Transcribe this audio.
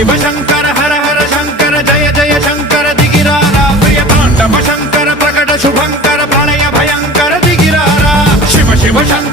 शिव शंकर हर हर शंकर जय जय शंकर दिगिरारा प्रिय तांडव शंकर प्रकट शुभंकर प्रणय भयंकर दिगिरारा शिव शिव शंकर